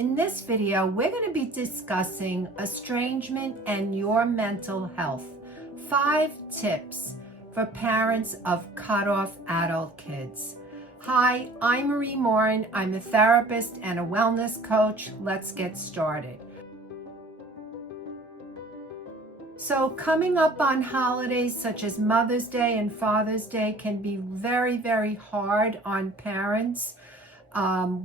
In this video, we're going to be discussing estrangement and your mental health. 5 tips for parents of cut-off adult kids. Hi, I'm Marie Morin. I'm a therapist and a wellness coach. Let's get started. So coming up on holidays such as Mother's Day and Father's Day can be very, very hard on parents.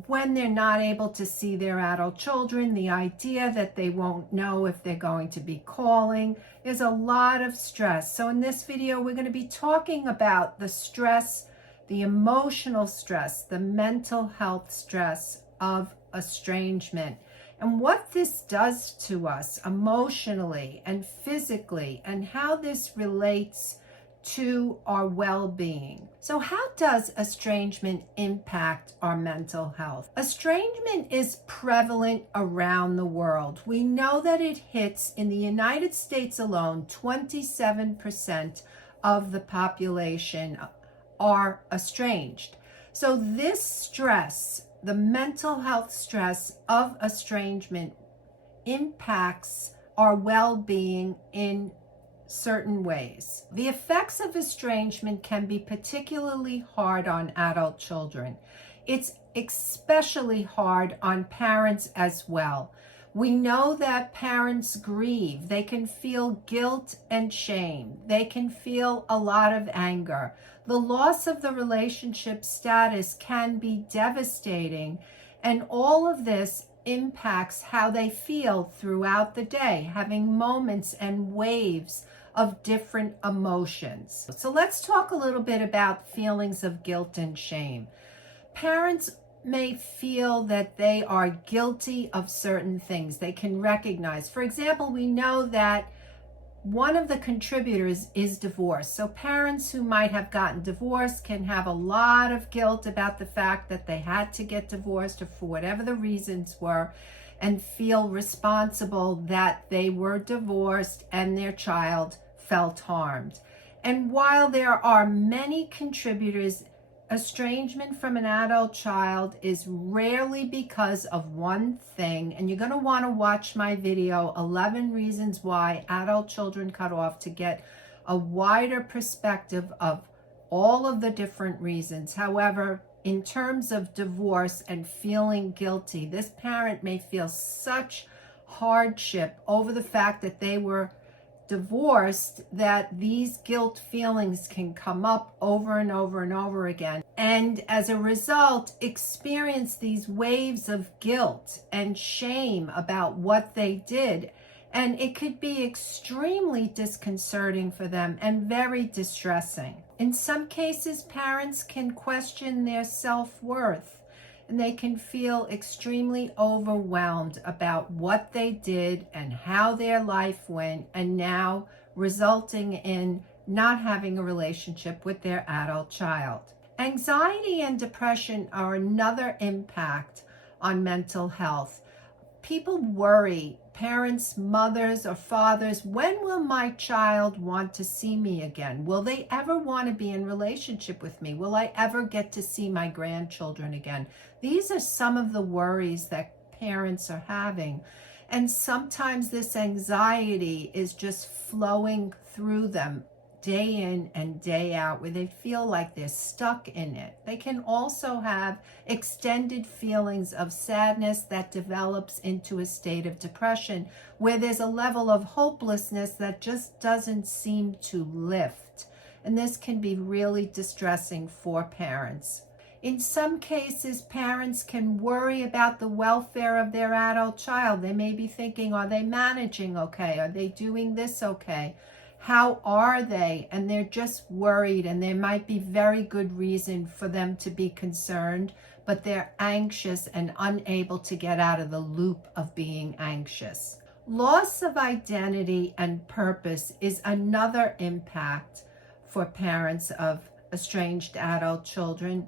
When they're not able to see their adult children, the idea that they won't know if they're going to be calling is a lot of stress. So in this video, we're going to be talking about the stress, the emotional stress, the mental health stress of estrangement, and what this does to us emotionally and physically, and how this relates to our well-being. So how does estrangement impact our mental health? Estrangement is prevalent around the world. We know that it hits, in the United States alone, 27% of the population are estranged. So this stress, the mental health stress of estrangement, impacts our well-being in certain ways. The effects of estrangement can be particularly hard on adult children. It's especially hard on parents as well. We know that parents grieve. They can feel guilt and shame. They can feel a lot of anger. The loss of the relationship status can be devastating, and all of this impacts how they feel throughout the day, having moments and waves of different emotions. So let's talk a little bit about feelings of guilt and shame. Parents may feel that they are guilty of certain things. They can recognize, for example, we know that one of the contributors is divorce. So parents who might have gotten divorced can have a lot of guilt about the fact that they had to get divorced, or for whatever the reasons were, and feel responsible that they were divorced and their child felt harmed. And while there are many contributors, estrangement from an adult child is rarely because of one thing. And you're going to want to watch my video, 11 Reasons Why Adult Children Cut Off, to get a wider perspective of all of the different reasons. However, in terms of divorce and feeling guilty, this parent may feel such hardship over the fact that they were divorced that these guilt feelings can come up over and over and over again, and as a result experience these waves of guilt and shame about what they did. And it could be extremely disconcerting for them and very distressing. In some cases, parents can question their self-worth, and they can feel extremely overwhelmed about what they did and how their life went, and now resulting in not having a relationship with their adult child. Anxiety and depression are another impact on mental health. People worry, parents, mothers, or fathers, when will my child want to see me again? Will they ever want to be in relationship with me? Will I ever get to see my grandchildren again? These are some of the worries that parents are having. And sometimes this anxiety is just flowing through them day in and day out, where they feel like they're stuck in it. They can also have extended feelings of sadness that develops into a state of depression, where there's a level of hopelessness that just doesn't seem to lift. And this can be really distressing for parents. In some cases, parents can worry about the welfare of their adult child. They may be thinking, are they managing okay? Are they doing this okay? How are they? And they're just worried, and there might be very good reason for them to be concerned, but they're anxious and unable to get out of the loop of being anxious. Loss of identity and purpose is another impact for parents of estranged adult children.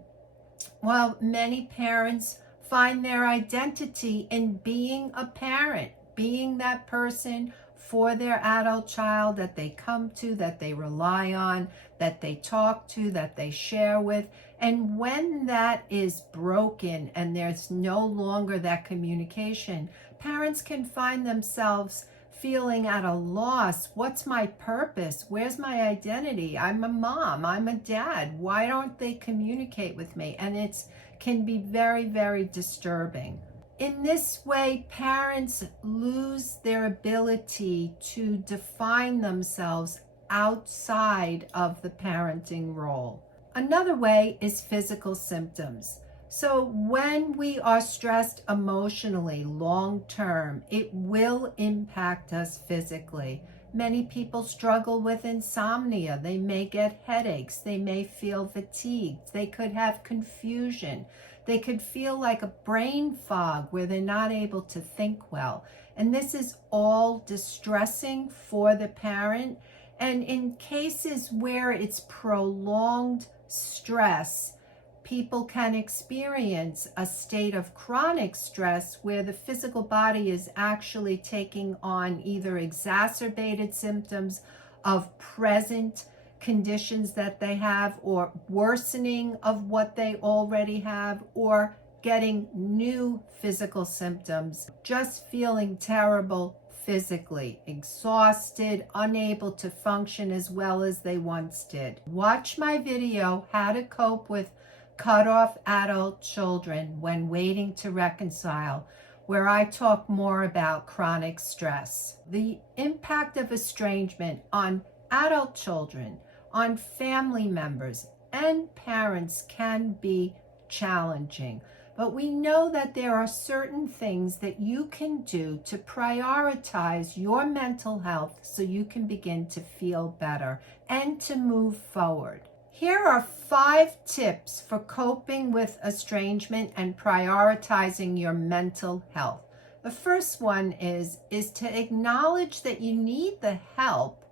While many parents find their identity in being a parent, being that person for their adult child that they come to, that they rely on, that they talk to, that they share with. And when that is broken and there's no longer that communication, parents can find themselves feeling at a loss. What's my purpose? Where's my identity? I'm a mom, I'm a dad. Why don't they communicate with me? And it can be very, very disturbing. In this way, parents lose their ability to define themselves outside of the parenting role. Another way is physical symptoms. So when we are stressed emotionally long term, it will impact us physically. Many people struggle with insomnia. They may get headaches. They may feel fatigued. They could have confusion. They could feel like a brain fog where they're not able to think well. And this is all distressing for the parent. And in cases where it's prolonged stress, people can experience a state of chronic stress where the physical body is actually taking on either exacerbated symptoms of present conditions that they have, or worsening of what they already have, or getting new physical symptoms, just feeling terrible physically, exhausted, unable to function as well as they once did. Watch my video, How to Cope with Cut Off Adult Children When Waiting to Reconcile, where I talk more about chronic stress. The impact of estrangement on adult children, on family members, and parents can be challenging. But we know that there are certain things that you can do to prioritize your mental health so you can begin to feel better and to move forward. Here are 5 tips for coping with estrangement and prioritizing your mental health. The first one is to acknowledge that you need the help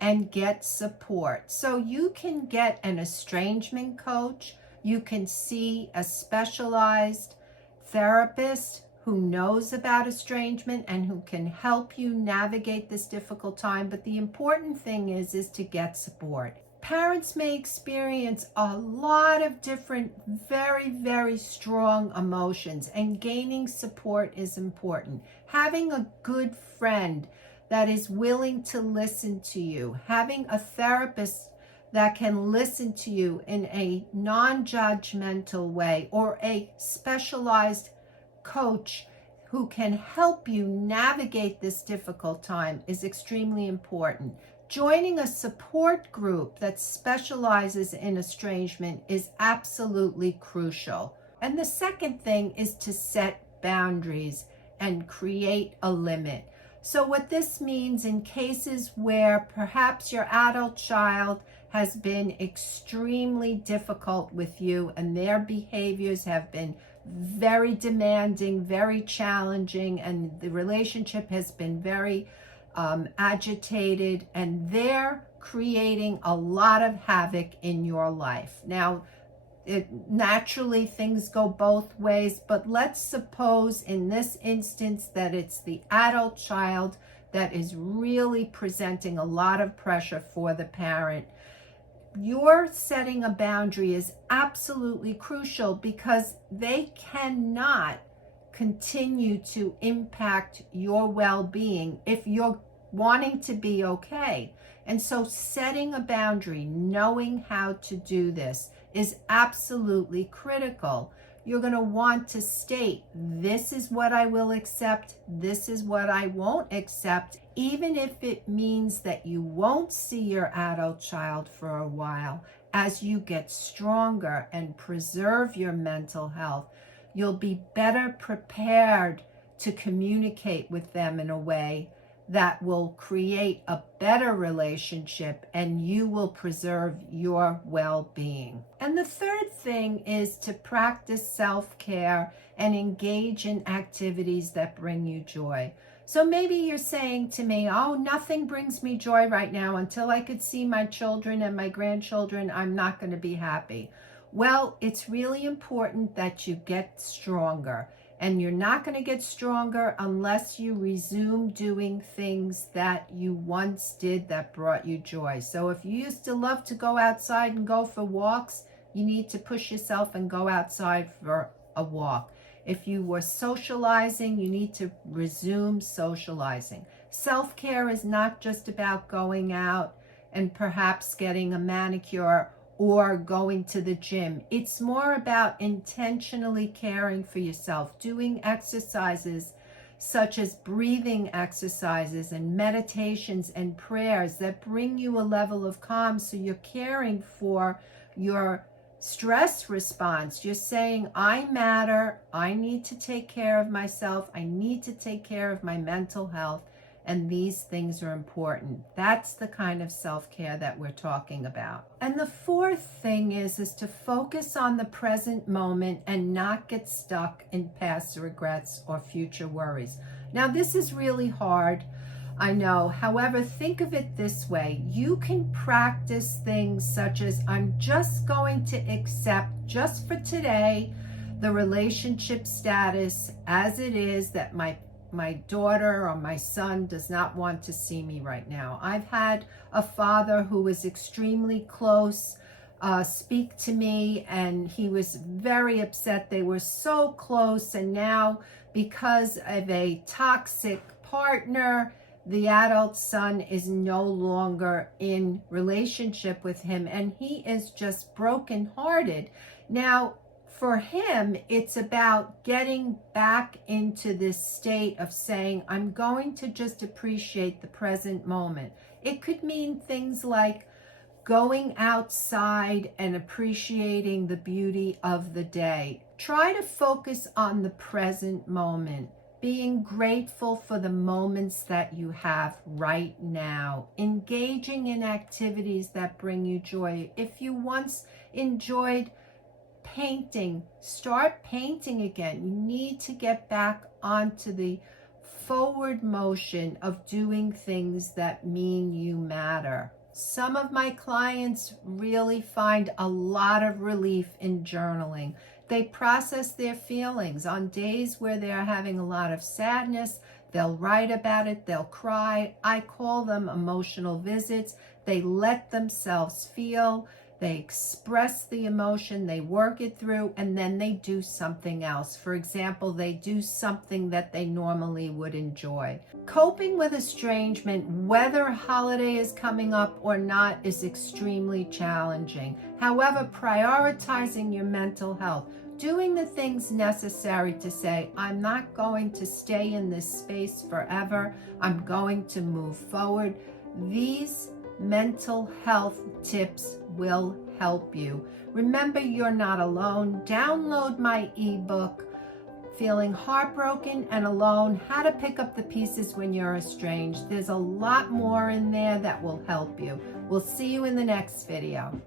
and get support. So you can get an estrangement coach. You can see a specialized therapist who knows about estrangement and who can help you navigate this difficult time. But the important thing is to get support. Parents may experience a lot of different, very, very strong emotions, and gaining support is important. Having a good friend that is willing to listen to you, having a therapist that can listen to you in a non-judgmental way, or a specialized coach who can help you navigate this difficult time is extremely important. Joining a support group that specializes in estrangement is absolutely crucial. And the second thing is to set boundaries and create a limit. So what this means in cases where perhaps your adult child has been extremely difficult with you and their behaviors have been very demanding, very challenging, and the relationship has been very agitated, and they're creating a lot of havoc in your life. Now, naturally things go both ways, but let's suppose in this instance that it's the adult child that is really presenting a lot of pressure for the parent. Your setting a boundary is absolutely crucial, because they cannot continue to impact your well-being if you're wanting to be okay. And so setting a boundary, knowing how to do this, is absolutely critical. You're going to want to state, this is what I will accept, this is what I won't accept, even if it means that you won't see your adult child for a while. As you get stronger and preserve your mental health, you'll be better prepared to communicate with them in a way that will create a better relationship, and you will preserve your well-being. And the third thing is to practice self-care and engage in activities that bring you joy. So maybe you're saying to me, oh, nothing brings me joy right now. Until I could see my children and my grandchildren, I'm not going to be happy. Well, it's really important that you get stronger. And you're not going to get stronger unless you resume doing things that you once did that brought you joy. So if you used to love to go outside and go for walks, you need to push yourself and go outside for a walk. If you were socializing, you need to resume socializing. Self-care is not just about going out and perhaps getting a manicure or going to the gym. It's more about intentionally caring for yourself, doing exercises such as breathing exercises and meditations and prayers that bring you a level of calm, so you're caring for your stress response. You're saying, I matter, I need to take care of myself, I need to take care of my mental health, and these things are important. That's the kind of self-care that we're talking about. And the fourth thing is to focus on the present moment and not get stuck in past regrets or future worries. Now, this is really hard, I know. However, think of it this way. You can practice things such as, I'm just going to accept, just for today, the relationship status as it is, that my daughter or my son does not want to see me right now. I've had a father who was extremely close speak to me, and he was very upset. They were so close, and now because of a toxic partner, the adult son is no longer in relationship with him, and he is just brokenhearted. Now, for him, it's about getting back into this state of saying, I'm going to just appreciate the present moment. It could mean things like going outside and appreciating the beauty of the day. Try to focus on the present moment, being grateful for the moments that you have right now, engaging in activities that bring you joy. If you once enjoyed painting, start painting again. You need to get back onto the forward motion of doing things that mean you matter. Some of my clients really find a lot of relief in journaling. They process their feelings. On days where they're having a lot of sadness, they'll write about it, they'll cry. I call them emotional visits. They let themselves feel, they express the emotion, they work it through, and then they do something else. For example, they do something that they normally would enjoy. Coping with estrangement, whether a holiday is coming up or not, is extremely challenging. However, prioritizing your mental health, doing the things necessary to say, I'm not going to stay in this space forever, I'm going to move forward. These mental health tips will help you. Remember, you're not alone. Download my ebook, Feeling Heartbroken and Alone, How to Pick Up the Pieces When You're Estranged. There's a lot more in there that will help you. We'll see you in the next video.